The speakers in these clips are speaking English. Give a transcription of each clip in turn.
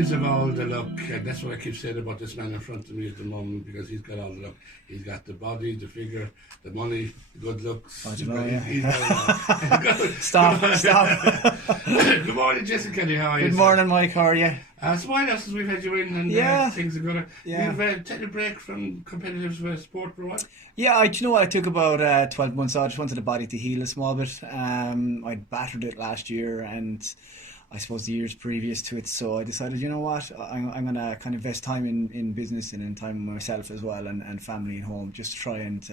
boys have all the luck, and that's what I keep saying about this man in front of me at the moment, because he's got all the luck. He's got the body, the figure, the money, the good looks. I don't know, Stop. Good morning, Jessica Kelly, how are you? Good morning, Mike, how are you? It's a while now since we've had you in, and things are good. You've taken a break from competitive sport for a while? Yeah, do you know what? I took about 12 months out. I just wanted the body to heal a small bit. I battered it last year, and I suppose the years previous to it, so I decided, you know what, I'm going to kind of invest time in business and in time with myself as well, and family and home, just to try and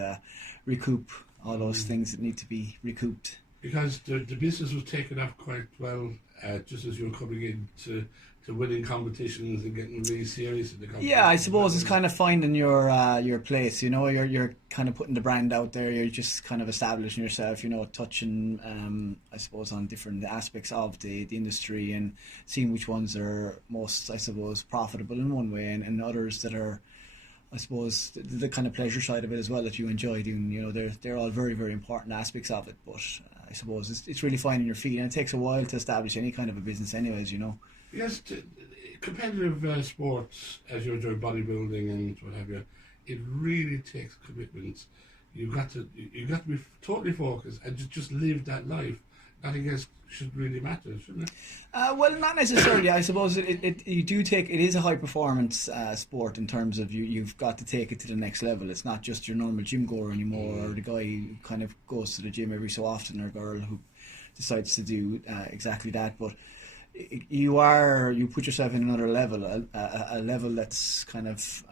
recoup all those things that need to be recouped. Because the business was taken off quite well just as you were coming into winning competitions and getting really serious in the competition. Yeah, I suppose it's kind of finding your place, you know, you're kind of putting the brand out there, you're just kind of establishing yourself, you know, touching, I suppose, on different aspects of the industry and seeing which ones are most, I suppose, profitable in one way and others that are, I suppose, the kind of pleasure side of it as well that you enjoy doing. You know, they're all very, very important aspects of it, but I suppose it's really finding your feet, and it takes a while to establish any kind of a business anyways, you know. Yes, competitive sports, as you're doing bodybuilding and what have you, it really takes commitment. You've got to be totally focused and just live that life. Nothing else should really matter, shouldn't it? Well, not necessarily. I suppose it is a high performance sport in terms of you've got to take it to the next level. It's not just your normal gym goer anymore, or the guy who kind of goes to the gym every so often, or girl who decides to do exactly that. But you put yourself in another level, a level that's kind of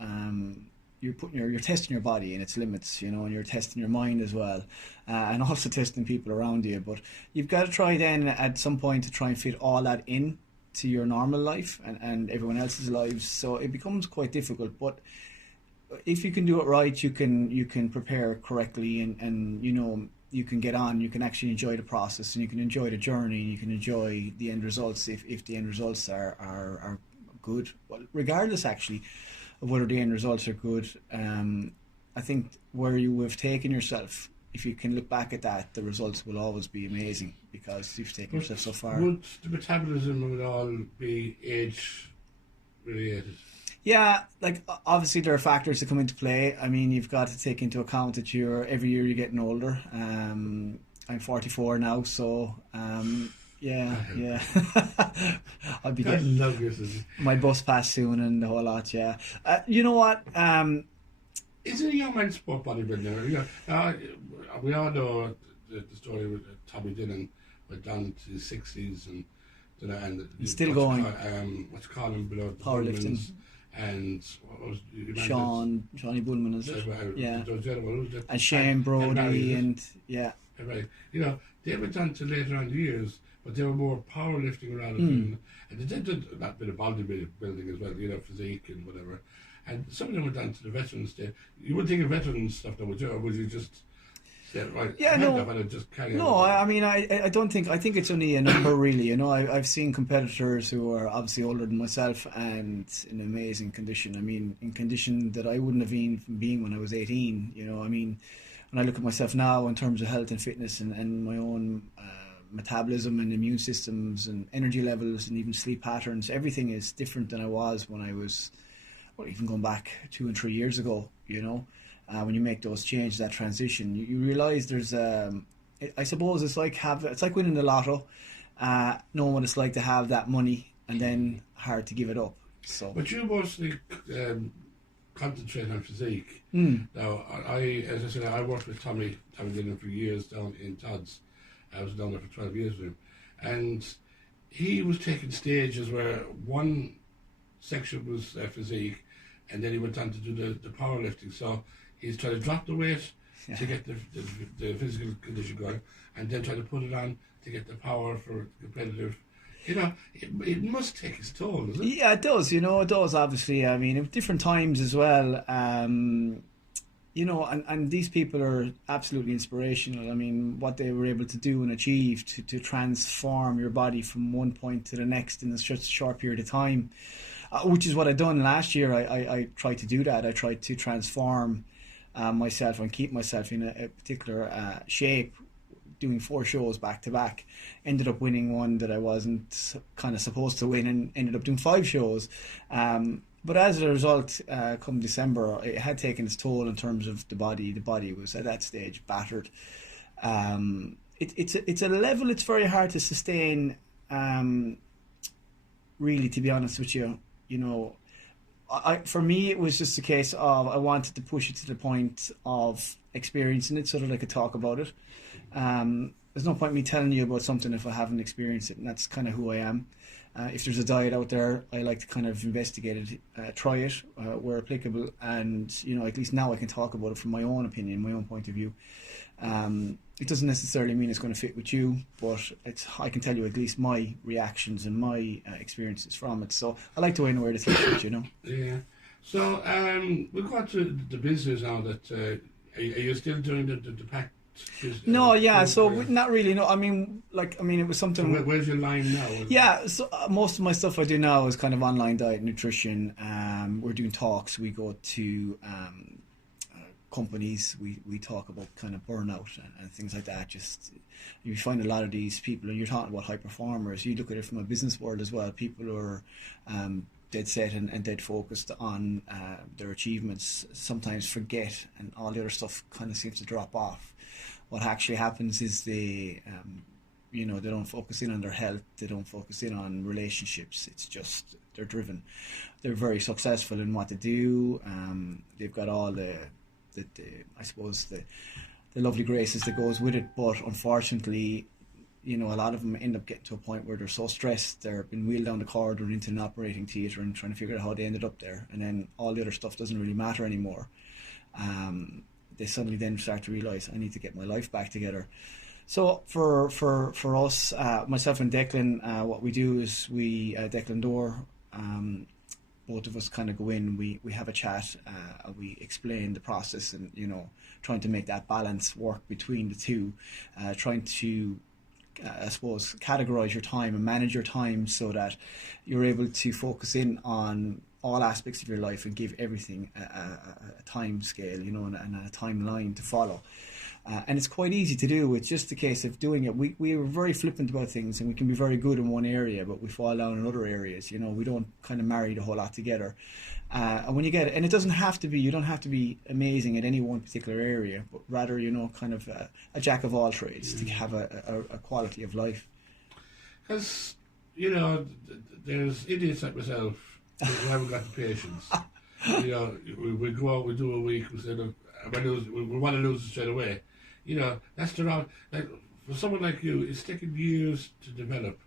you're testing your body and its limits, you know, and you're testing your mind as well, and also testing people around you. But you've got to try then at some point to try and fit all that in to your normal life and everyone else's lives. So it becomes quite difficult. But if you can do it right, you can prepare correctly, and you know, you can get on, you can actually enjoy the process, and you can enjoy the journey, and you can enjoy the end results if the end results are good. Well, regardless actually of whether the end results are good, I think where you have taken yourself, if you can look back at that, the results will always be amazing because you've taken yourself so far. Would the metabolism would all be age related? Yeah, like obviously there are factors that come into play. I mean, you've got to take into account that every year you're getting older. I'm 44 now, so yeah. I'll be getting my bus pass soon and the whole lot. Yeah, you know what? Is it a young man's sport, bodybuilding? We all know the story with Tommy Dillon went down to his 60s and still going. What's called him below powerlifting. And what was Johnny Bullman, is it? Yeah. And Shane Brody and yeah. Right. You know, they went on to later on years, but they were more powerlifting rather than, and they did that bit of bodybuilding as well, you know, physique and whatever. And some of them went down to the veterans day. You would think of veteran stuff though, would you? Or would you just say, right, yeah, I don't think, I think it's only a number really, you know. I've seen competitors who are obviously older than myself and in amazing condition. I mean, in condition that I wouldn't have been when I was 18, you know. I mean, when I look at myself now in terms of health and fitness and my own metabolism and immune systems and energy levels and even sleep patterns, everything is different than I was when I was, well, even going back 2 and 3 years ago, you know. When you make those changes, that transition, you realise there's I suppose it's like winning the lotto, knowing what it's like to have that money and then hard to give it up. So, but you mostly concentrate on physique. Now, as I said, I worked with Tommy Dillon for years down in Todd's. I was down there for 12 years with him, and he was taking stages where one section was physique, and then he went on to do the powerlifting. So he's trying to drop the weight to get the physical condition going, and then try to put it on to get the power for competitive. You know, it must take its toll, doesn't it? Yeah, it does. You know, it does. Obviously, I mean, at different times as well. You know, and these people are absolutely inspirational. I mean, what they were able to do and achieve to transform your body from one point to the next in such a short period of time, which is what I done last year. I tried to do that. I tried to transform myself and keep myself in a particular shape, doing 4 shows back to back. Ended up winning one that I wasn't kind of supposed to win, and ended up doing 5 shows. But as a result, come December, it had taken its toll in terms of the body. The body was at that stage battered. It's a level it's very hard to sustain. Really, to be honest with you, for me it was just a case of I wanted to push it to the point of experiencing it so that I could talk about it. There's no point me telling you about something if I haven't experienced it, and that's kind of who I am. If there's a diet out there, I like to kind of investigate it, try it where applicable, and at least now I can talk about it from my own opinion, my own point of view. It doesn't necessarily mean it's going to fit with you, but I can tell you at least my reactions and my experiences from it. So I like to wear the t-shirt, Yeah. So we've got to the business now. That are you still doing the pack? No, yeah. So not really. No, I mean, it was something. So where's your line now? Yeah. So most of my stuff I do now is kind of online diet, nutrition. We're doing talks. We go to companies. We talk about kind of burnout and things like that. Just you find a lot of these people, and you're talking about high performers. You look at it from a business world as well. People who are dead set and dead focused on their achievements sometimes forget, and all the other stuff kind of seems to drop off. What actually happens is they don't focus in on their health, they don't focus in on relationships. It's just they're driven. They're very successful in what they do. They've got all the I suppose the lovely graces that goes with it, but unfortunately, a lot of them end up getting to a point where they're so stressed, they're being wheeled down the corridor into an operating theatre and trying to figure out how they ended up there, and then all the other stuff doesn't really matter anymore. They suddenly then start to realise, I need to get my life back together. So for us, myself and Declan, what we do is Declan Dore, both of us kind of go in, we have a chat, we explain the process, and trying to make that balance work between the two, trying to I suppose categorize your time and manage your time so that you're able to focus in on all aspects of your life and give everything a time scale, and a timeline to follow. And it's quite easy to do. It's just a case of doing it. We are very flippant about things, and we can be very good in one area, but we fall down in other areas. We don't kind of marry the whole lot together. And when you get it, and it doesn't have to be, you don't have to be amazing at any one particular area, but rather, kind of a jack of all trades to have a quality of life. Because, there's idiots like myself who haven't got the patience. We go out, we do a week, we say, look, we want to lose it straight away. That's the wrong. Like for someone like you, it's taken years to develop.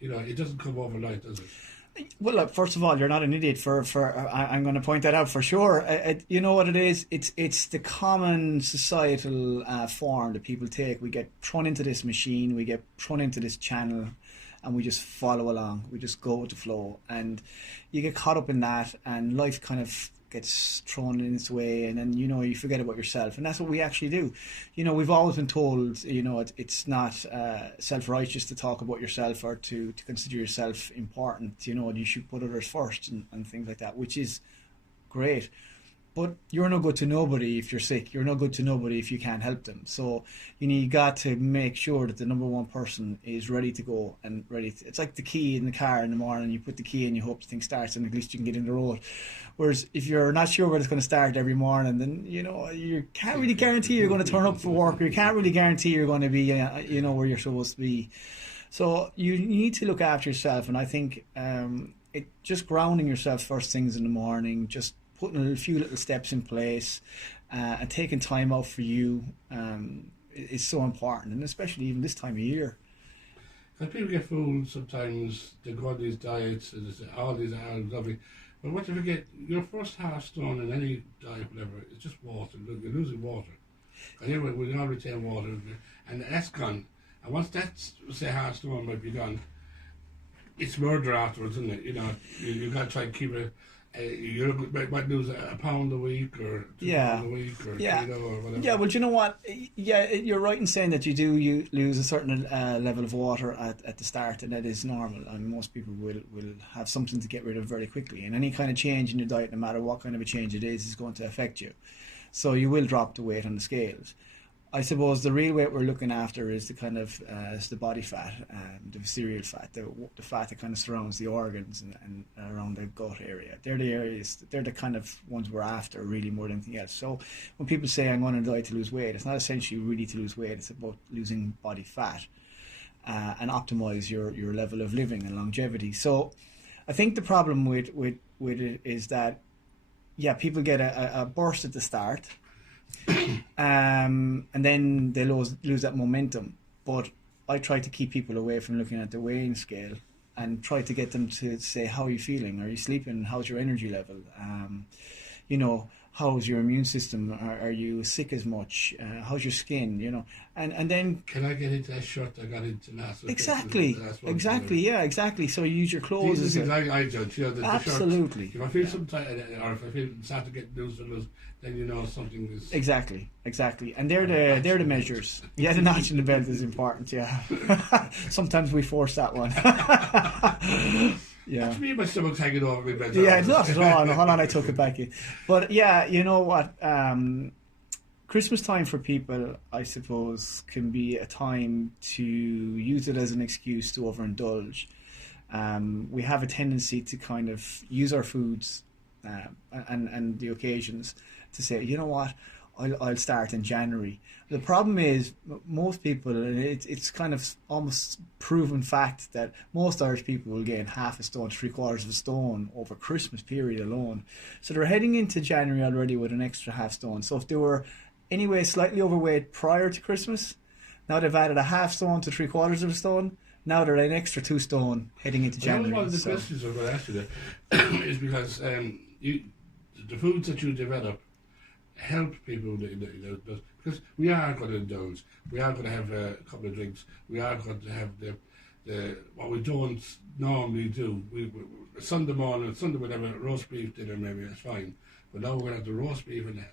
It doesn't come overnight, does it? Well, look, first of all, you're not an idiot. I'm going to point that out for sure. You know what it is? It's the common societal form that people take. We get thrown into this machine, we get thrown into this channel, and we just follow along. We just go with the flow, and you get caught up in that, and life kind of gets thrown in its way, and then you forget about yourself, and that's what we actually do. We've always been told it's not self-righteous to talk about yourself or to consider yourself important. You should put others first and things like that, which is great. But you're no good to nobody if you're sick. You're no good to nobody if you can't help them. So you got to make sure that the number one person is ready to go and ready. It's like the key in the car in the morning. You put the key in, you hope the thing starts, and at least you can get in the road. Whereas if you're not sure where it's going to start every morning, then you can't really guarantee you're going to turn up for work, or you can't really guarantee you're going to be where you're supposed to be. So you need to look after yourself, and I think just grounding yourself first things in the morning, just putting a few little steps in place, and taking time out for you is so important, and especially even this time of year. Because people get fooled sometimes. They go on these diets and they say, "Oh, these are lovely," but what you forget, your first half stone in any diet, whatever, is just water. You're losing water. And anyway, we all retain water, and that's gone. And once that's, say, half stone might be gone, it's murder afterwards, isn't it? You got to try and keep it. You might lose a pound a week or 2 pounds a week or kilo or whatever. Yeah, well, do you know what? Yeah, you're right in saying that you lose a certain level of water at the start, and that is normal. I mean, most people will have something to get rid of very quickly, and any kind of change in your diet, no matter what kind of a change it is going to affect you. So you will drop the weight on the scales. I suppose the real weight we're looking after is the kind of is the body fat, the visceral fat, the fat that kind of surrounds the organs and around the gut area. They're the areas, they're the kind of ones we're after really more than anything else. So when people say I'm going to diet to lose weight, it's not essentially really to lose weight, it's about losing body fat and optimize your level of living and longevity. So I think the problem with it is that, yeah, people get a burst at the start, and then they lose that momentum. But I try to keep people away from looking at the weighing scale and try to get them to say, how are you feeling? Are you sleeping? How's your energy level? You know, how's your immune system? Are you sick as much? How's your skin? And then can I get into that shirt I got into last week? Exactly. Yeah, exactly. So you use your clothes. These are things I judge. Absolutely. The shirts, if I feel some or if I feel start to get loose, then you know something is exactly. And they're the measures. Yeah, the notch in the belt is important. Yeah. Sometimes we force that one. Yeah. That's me, my stomach's hanging over me. Yeah, not at all. Hold on, I took it back in. But yeah, you know what? Christmas time for people, I suppose, can be a time to use it as an excuse to overindulge. We have a tendency to kind of use our foods and the occasions to say, you know what, I'll start in January. The problem is most people, and it's kind of almost proven fact that most Irish people will gain half a stone, 3/4 of a stone over Christmas period alone. So they're heading into January already with an extra half stone. So if they were anyway slightly overweight prior to Christmas, now they've added a half stone to 3/4 of a stone. Now they're an extra 2 stone heading into January. One of the questions I'm going to ask you there is because the foods that you develop help people because we are going to indulge. We are going to have a couple of drinks. We are going to have the what we don't normally do. We Sunday morning, Sunday we'll have a roast beef dinner, maybe that's fine. But now we're going to have the roast beef and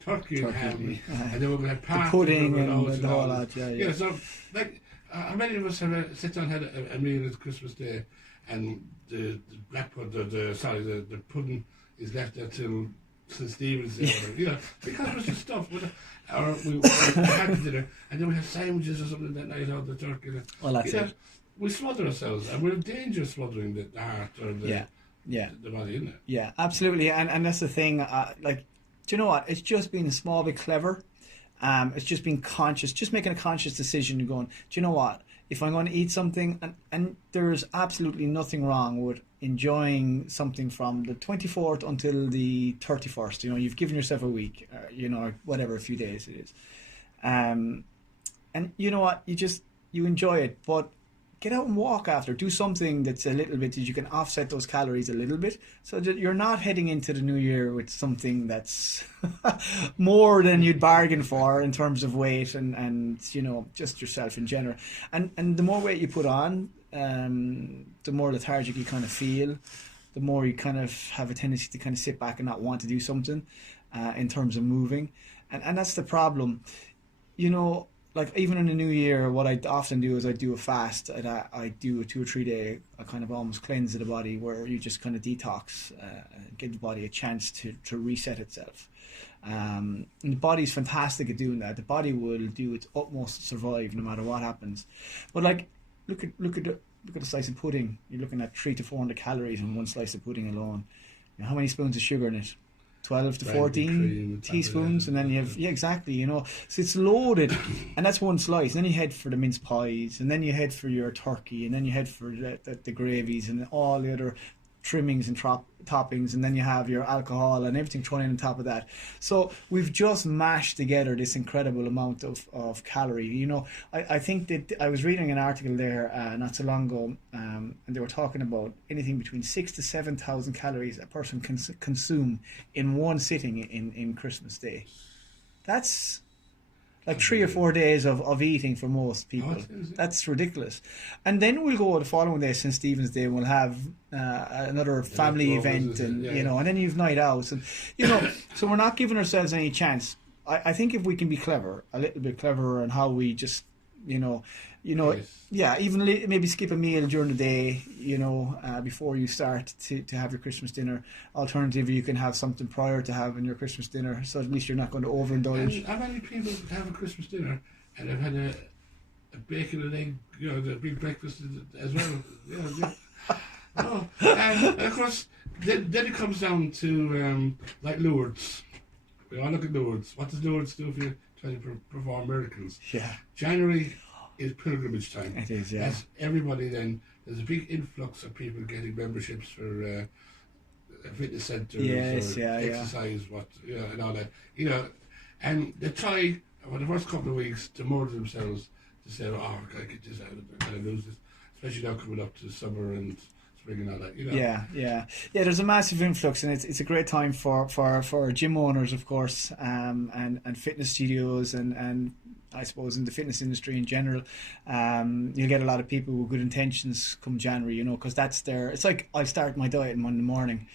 turkey and ham, and then we're going to have the pudding and all that. Yeah. So like, how many of us have sit down and had a meal at Christmas Day, and the black pudding, the pudding is left there till St. Stephen's Day, because it was just stuff. Or we had dinner, and then we have sandwiches or something that night out the turkey. Well, that's it. We smother ourselves, and we're in danger of smothering the heart or the body, isn't it? Yeah, absolutely. And that's the thing. Do you know what? It's just being a small bit clever. It's just being conscious, just making a conscious decision and going, do you know what? If I'm going to eat something, and there's absolutely nothing wrong with enjoying something from the 24th until the 31st. You've given yourself a week, or whatever, a few days it is. And you know what? You enjoy it, but get out and walk after. Do something that's a little bit, that you can offset those calories a little bit, so that you're not heading into the new year with something that's more than you'd bargain for in terms of weight and just yourself in general. And the more weight you put on, the more lethargic you kind of feel, the more you kind of have a tendency to kind of sit back and not want to do something in terms of moving. And that's the problem. Like even in the new year, what I often do is I do a fast. I do a 2 or 3 day, a kind of almost cleanse of the body, where you just kind of detox, give the body a chance to reset itself. And the body's fantastic at doing that. The body will do its utmost to survive no matter what happens. But like, look at a slice of pudding. You're looking at 300 to 400 calories in one slice of pudding alone. How many spoons of sugar in it? 12 to 14 teaspoons, and then you have exactly. So it's loaded, and that's one slice. And then you head for the mince pies, and then you head for your turkey, and then you head for the gravies and all the other trimmings and toppings, and then you have your alcohol and everything thrown in on top of that. So we've just mashed together this incredible amount of calorie. I think that I was reading an article there not so long ago, and they were talking about anything between 6,000 to 7,000 calories a person can consume in one sitting in Christmas Day. That's like 3 or 4 days of eating for most people. That's ridiculous. And then we'll go the following day, St. Stephen's Day, and we'll have another family event, and and then you've night out, and so we're not giving ourselves any chance. I think if we can be clever, a little bit cleverer, on how we just Yes. Yeah, even maybe skip a meal during the day, before you start to have your Christmas dinner. Alternatively, you can have something prior to having your Christmas dinner, so at least you're not going to overindulge. And how many people have a Christmas dinner and have had a bacon and egg, the big breakfast as well? Oh, and of course, then it comes down to like Lourdes. We all look at Lourdes. What does Lourdes do if you're trying to perform miracles? Yeah. January is pilgrimage time. It is, yeah. As everybody then, there's a big influx of people getting memberships for fitness centres exercise, and all that. And they try for the first couple of weeks to mold themselves to say, oh, I've got to get this out, I've got to lose this, especially now coming up to summer and spring and all that. Yeah. There's a massive influx, and it's a great time for gym owners, of course, and fitness studios, and I suppose in the fitness industry in general. You'll get a lot of people with good intentions come January, because that's it's like I start my diet in Monday morning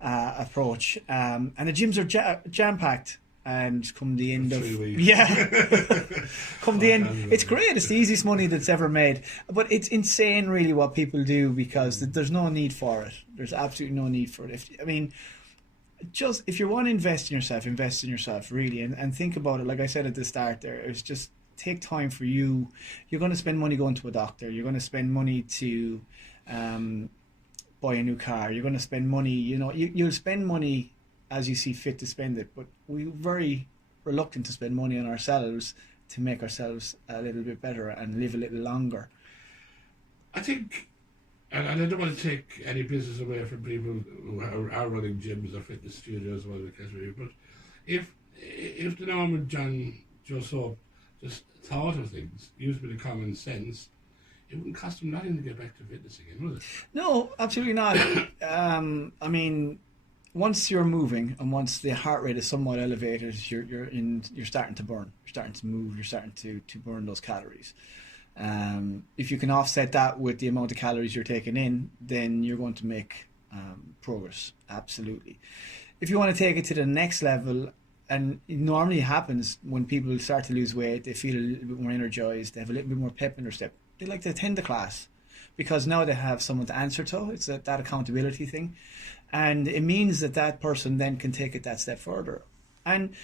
approach, and the gyms are jam packed. And come the end of 3 weeks. come the end, it's great. It's the easiest money that's ever made, but it's insane, really, what people do, because there's no need for it. There's absolutely no need for it. If you want to invest in yourself, really, and think about it. Like I said at the start, there, it's just take time for you. You're going to spend money going to a doctor. You're going to spend money to buy a new car. You're going to spend money. You'll spend money as you see fit to spend it, but we're very reluctant to spend money on ourselves to make ourselves a little bit better and live a little longer. I think, and I don't want to take any business away from people who are running gyms or fitness studios or whatever the case may be, but if the normal Joe Soap just thought of things, used a bit of common sense, it wouldn't cost them nothing to get back to fitness again, would it? No, absolutely not. Once you're moving and once the heart rate is somewhat elevated, you're starting to burn. You're starting to move. You're starting to burn those calories. If you can offset that with the amount of calories you're taking in, then you're going to make progress. Absolutely. If you want to take it to the next level, and it normally happens when people start to lose weight, they feel a little bit more energized. They have a little bit more pep in their step. They like to attend the class because now they have someone to answer to. It's that accountability thing. And it means that person then can take it that step further. And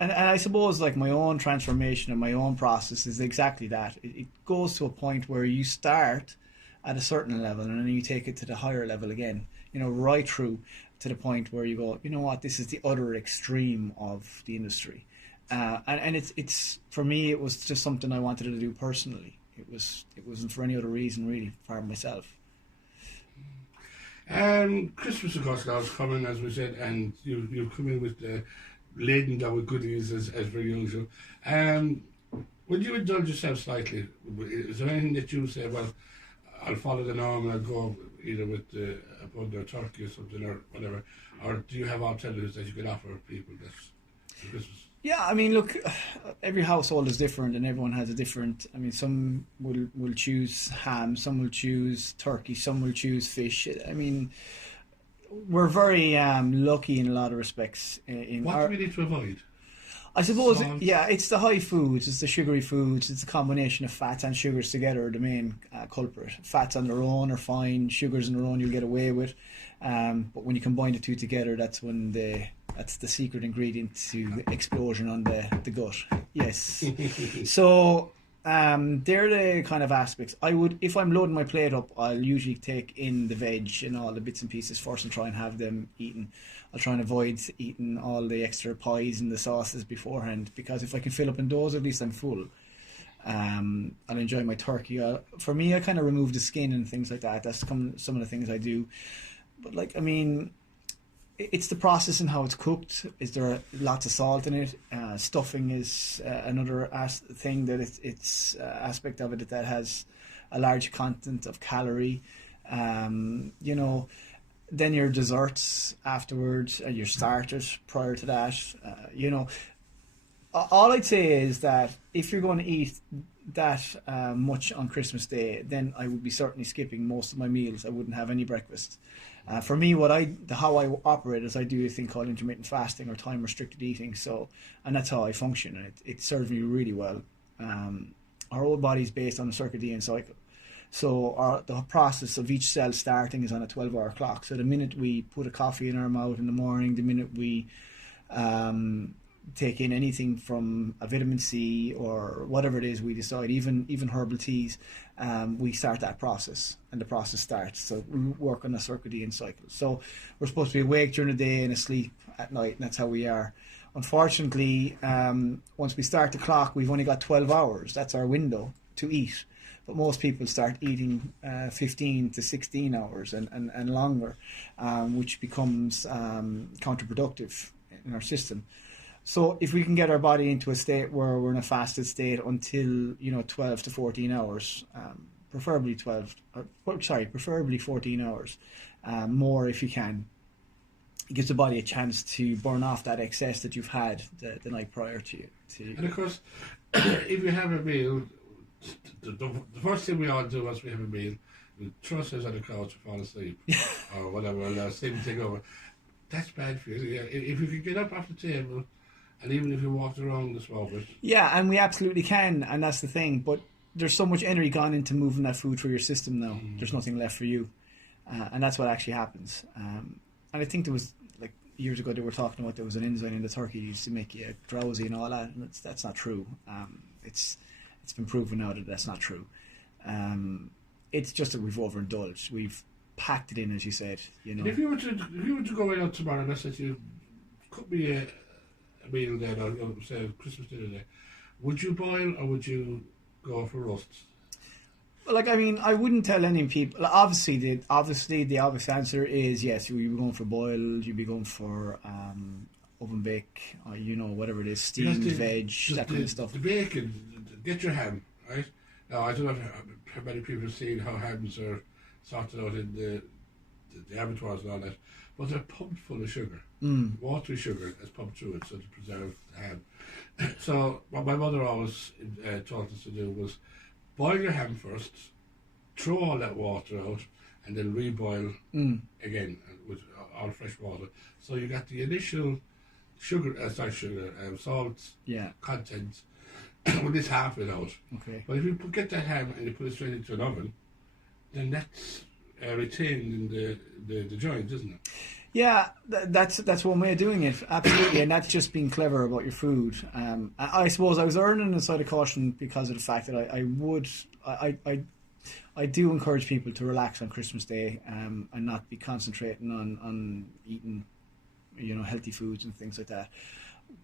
I suppose, like, my own transformation and my own process is exactly that. It goes to a point where you start at a certain level and then you take it to the higher level again, right through to the point where you go, you know what, this is the other extreme of the industry. And it's for me, it was just something I wanted to do personally. It wasn't for any other reason, really, for myself. Christmas, of course, now is coming, as we said, and you've come in with laden down with goodies as per usual. Would you indulge yourself slightly? Is there anything that you say, well, I'll follow the norm and I'll go either with a bun or turkey or something or whatever, or do you have alternatives that you can offer people for Christmas? Yeah, look, every household is different and everyone has a different. Some will choose ham, some will choose turkey, some will choose fish. We're very lucky in a lot of respects. What do we need to avoid? I suppose, Salt. It's the high foods, it's the sugary foods, it's the combination of fats and sugars together are the main culprit. Fats on their own are fine, sugars on their own you'll get away with, but when you combine the two together, that's the secret ingredient to the explosion on the gut. Yes. So they're the kind of aspects. If I'm loading my plate up, I'll usually take in the veg and all the bits and pieces first and try and have them eaten. I'll try and avoid eating all the extra pies and the sauces beforehand, because if I can fill up in those, at least I'm full. I'll enjoy my turkey. For me, I kind of remove the skin and things like that. That's some of the things I do. But it's the process and how it's cooked. Is there lots of salt in it? Stuffing is another thing that it's aspect of it that has a large content of calorie. Then your desserts afterwards, your starters prior to that. All I'd say is that if you're going to eat that much on Christmas Day, then I would be certainly skipping most of my meals. I wouldn't have any breakfast. For me, how I operate is I do a thing called intermittent fasting or time restricted eating. And that's how I function, and it serves me really well. our whole body is based on a circadian cycle. So the process of each cell starting is on a 12-hour clock. So the minute we put a coffee in our mouth in the morning, the minute we take in anything from a vitamin C or whatever it is we decide, even herbal teas, we start that process, and the process starts. So we work on a circadian cycle. So we're supposed to be awake during the day and asleep at night, and that's how we are. Unfortunately, once we start the clock, we've only got 12 hours. That's our window to eat. But most people start eating 15 to 16 hours and longer, which becomes counterproductive in our system. So if we can get our body into a state where we're in a fasted state until 12 to 14 hours, preferably 14 hours, more if you can, it gives the body a chance to burn off that excess that you've had the night prior to. And of course, if you have a meal, the first thing we all do once we have a meal, we throw ourselves on the couch and fall asleep, or whatever, and sleep and take over. That's bad for you. If you could get up off the table, and even if you walked around the small bit. Yeah, and we absolutely can, and that's the thing. But there's so much energy gone into moving that food through your system now. There's nothing left for you, and that's what actually happens. And I think there was, like, years ago they were talking about there was an enzyme in the turkey used to make you drowsy and all that, and that's not true. It's been proven now that that's not true. It's just that we've overindulged. We've packed it in, as you said. And if you were to go out tomorrow, let's say you cook me a meal then, or say Christmas dinner day, would you boil or would you go for roasts? Like, I mean, I wouldn't tell any people. Obviously, the obvious answer is yes. You'd be going for boiled. You'd be going for oven bake, or whatever it is, steamed veg, that kind of stuff. The bacon, get your ham, right? Now I don't know how many people have seen how hams are sorted out in the abattoirs and all that, but they're pumped full of sugar. Watery sugar is pumped through it, so to preserve the ham. So what my mother always taught us to do was boil your ham first, throw all that water out, and then reboil again with all fresh water. So you got the initial salt content with this half it out. Okay. But if you get that ham and you put it straight into an oven, then that's retained in the joint, isn't it? Yeah, that's one way of doing it, absolutely, and that's just being clever about your food. I suppose I was erring a side of caution because of the fact that I do encourage people to relax on Christmas Day and not be concentrating on eating, healthy foods and things like that.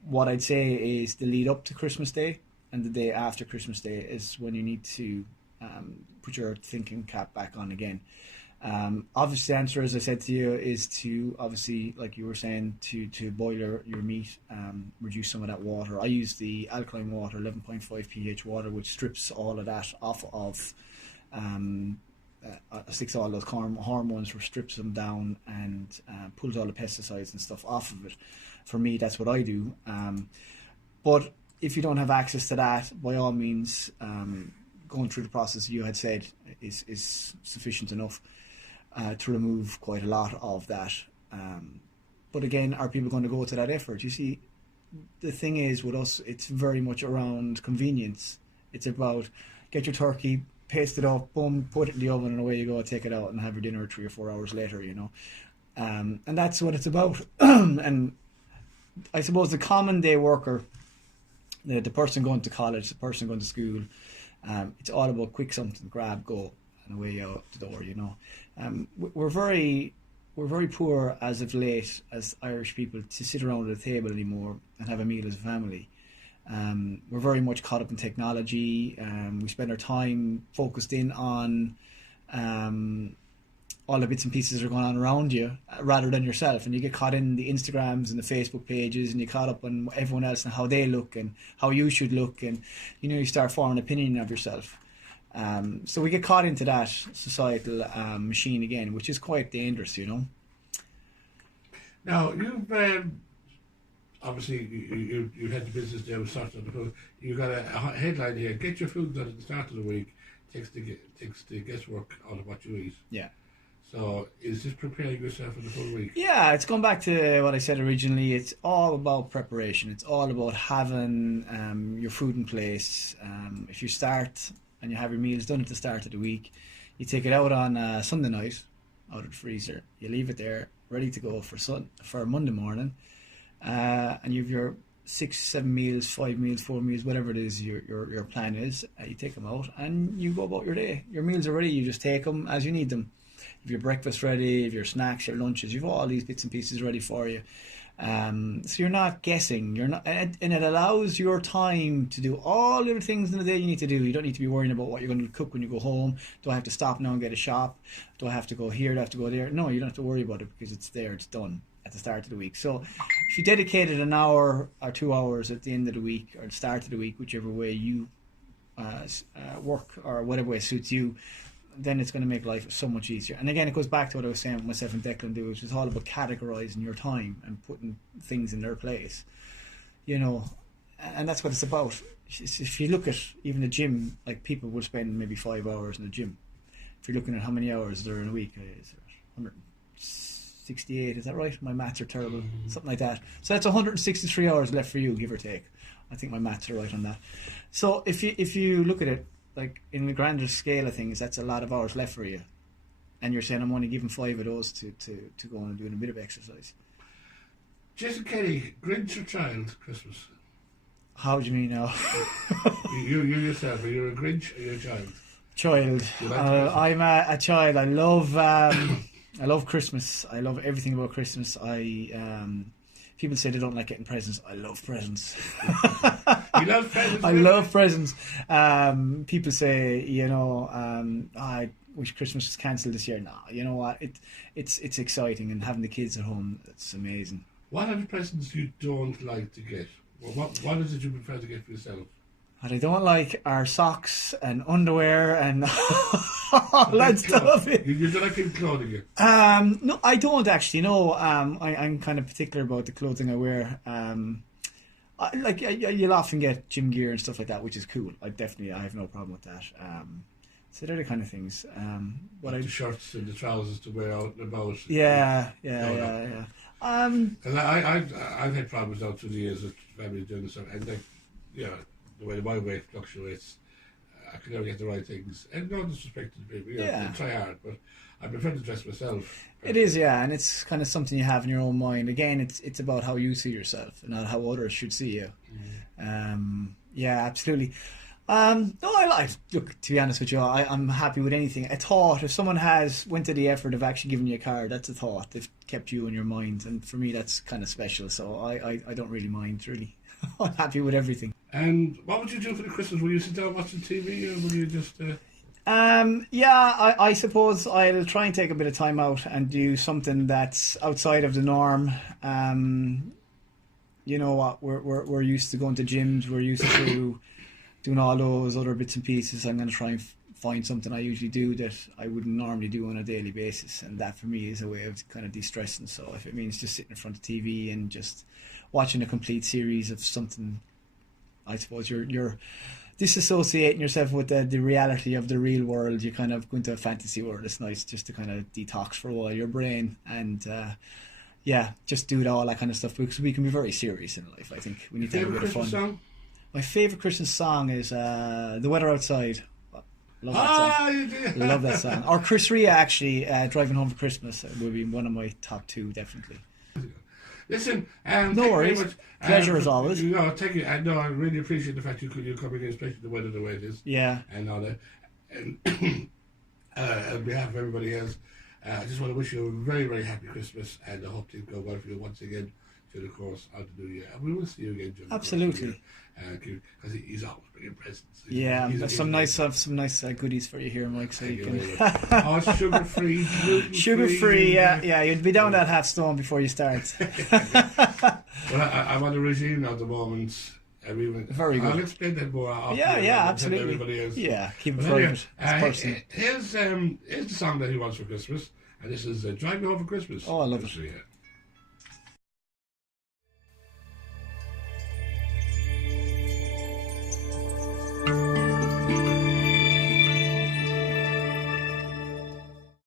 What I'd say is the lead up to Christmas Day and the day after Christmas Day is when you need to put your thinking cap back on again. Obviously, the answer, as I said to you, is to obviously, like you were saying, to boil your meat, reduce some of that water. I use the alkaline water, 11.5 pH water, which strips all of that off of, sticks all those hormones, strips them down, and pulls all the pesticides and stuff off of it. For me, that's what I do. But if you don't have access to that, by all means, going through the process you had said is sufficient enough to remove quite a lot of that. But again, are people going to go to that effort? You see, the thing is with us, it's very much around convenience. It's about get your turkey, paste it up, boom, put it in the oven, and away you go, take it out and have your dinner 3 or 4 hours later, and that's what it's about. And I suppose the common day worker, the person going to college, the person going to school, it's all about quick something, grab, go, and away out the door. We're very poor as of late as Irish people to sit around at a table anymore and have a meal as a family. We're very much caught up in technology. We spend our time focused in on all the bits and pieces that are going on around you rather than yourself, and you get caught in the Instagrams and the Facebook pages, and you caught up on everyone else and how they look and how you should look, and you start forming an opinion of yourself. So we get caught into that societal machine again, which is quite dangerous, Now, you've obviously you had the business there with started on the food. You got a headline here: "Get your food done at the start of the week takes the guesswork out of what you eat." Yeah. So is this preparing yourself for the full week? Yeah, it's gone back to what I said originally. It's all about preparation. It's all about having your food in place. If you start and you have your meals done at the start of the week, you take it out on Sunday night, out of the freezer. You leave it there, ready to go for Monday morning, and you have your 6, 7 meals, 5 meals, 4 meals, whatever it is your plan is. You take them out and you go about your day. Your meals are ready. You just take them as you need them. If your breakfast ready, if your snacks, your lunches, you've all these bits and pieces ready for you. So you're not guessing. You're not, and it allows your time to do all the other things in the day you need to do. You don't need to be worrying about what you're going to cook when you go home. Do I have to stop now and get a shop? Do I have to go here? Do I have to go there? No, you don't have to worry about it because it's there. It's done at the start of the week. So if you dedicated an hour or 2 hours at the end of the week or the start of the week, whichever way you work or whatever way suits you, then it's going to make life so much easier. And again, it goes back to what I was saying with myself and Declan do, which is all about categorizing your time and putting things in their place, you know, and that's what it's about. If you look at even the gym, like people will spend maybe 5 hours in the gym. If you're looking at how many hours there are in a week, is it 168, is that right? My maths are terrible, something like that. So that's 163 hours left for you, give or take. I think my maths are right on that. So if you look at it, like in the grander scale of things, that's a lot of hours left for you. And you're saying I'm only giving 5 of those to go on and doing a bit of exercise. Jason Kelly, Grinch or child, Christmas? How do you mean now? you yourself, are you a Grinch or are you a child? Child. I'm a child. I love Christmas. I love everything about Christmas. People say they don't like getting presents. I love presents. You love presents? I love presents. People say, you know, I wish Christmas was cancelled this year. No, you know what? It's exciting, and having the kids at home, it's amazing. What are the presents you don't like to get? What is it you prefer to get for yourself? What I don't like are socks and underwear and all that stuff. You don't like people clothing you? No, I don't actually. No, I'm kind of particular about the clothing I wear. You'll often get gym gear and stuff like that, which is cool. I have no problem with that. So they're the kind of things. The shirts and the trousers to wear out and about. Yeah. I've had problems out through the years with family doing stuff, and the way my weight fluctuates, I can never get the right things. And no disrespect to the people, I try hard, but I prefer to dress myself. It is, and it's kind of something you have in your own mind. Again, it's about how you see yourself, and not how others should see you. Absolutely. Look, to be honest with you, I'm happy with anything. A thought, if someone went to the effort of actually giving you a card, that's a thought. They've kept you in your mind, and for me, that's kind of special. So I don't really mind, really. I'm happy with everything. And what would you do for the Christmas? Will you sit down watching TV, or will you just... I suppose I'll try and take a bit of time out and do something that's outside of the norm. You know what? We're used to going to gyms. We're used to doing all those other bits and pieces. I'm going to try and find something I usually do that I wouldn't normally do on a daily basis, and that for me is a way of kind of de-stressing. So if it means just sitting in front of TV and just watching a complete series of something, I suppose you're disassociating yourself with the reality of the real world. You kind of go into a fantasy world. It's nice just to kind of detox for a while your brain and just do all that kind of stuff, because we can be very serious in life. I think we need to have a bit of fun. Song? My favourite Christmas song is The Weather Outside. Love that song. You do. Love that song. Or Chris Rea, actually, Driving Home for Christmas would be one of my top 2, definitely. Listen, no worries. Pleasure as always. Thank you. I really appreciate the fact you're coming in, especially the weather the way it is. Yeah. And all that. And on behalf of everybody else, I just want to wish you a very, very happy Christmas, and I hope things go well for you once again during the course of the new year. And we will see you again during Absolutely. Because he's always bringing presents. He's some nice goodies for you here, Mike. So you can. Oh, sugar-free, gluten-free. Sugar-free, yeah. You'd be down that half stone before you start. Well, I'm on a regime now at the moment. Very good. I'll explain that more. Absolutely. Everybody else. Yeah, keep it private. Here's the song that he wants for Christmas, and this is Drive Me Home for Christmas. Oh, I love it.